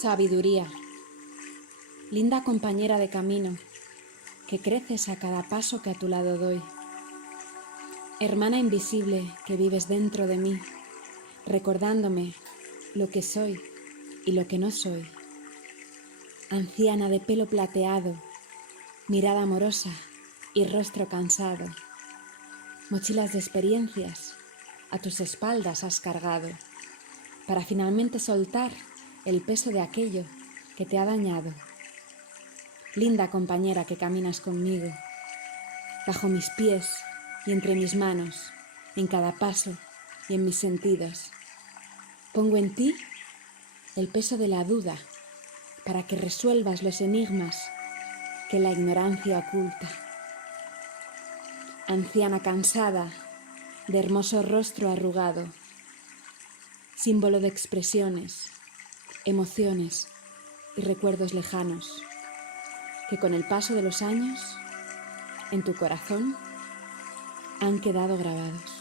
Sabiduría, linda compañera de camino, que creces a cada paso que a tu lado doy. Hermana invisible que vives dentro de mí, recordándome lo que soy y lo que no soy. Anciana de pelo plateado, mirada amorosa y rostro cansado. Mochilas de experiencias a tus espaldas has cargado, para finalmente soltar el peso de aquello que te ha dañado. Linda compañera que caminas conmigo, bajo mis pies y entre mis manos, en cada paso y en mis sentidos. Pongo en ti el peso de la duda para que resuelvas los enigmas que la ignorancia oculta. Anciana cansada, de hermoso rostro arrugado, símbolo de expresiones, emociones y recuerdos lejanos, que con el paso de los años, en tu corazón, han quedado grabados.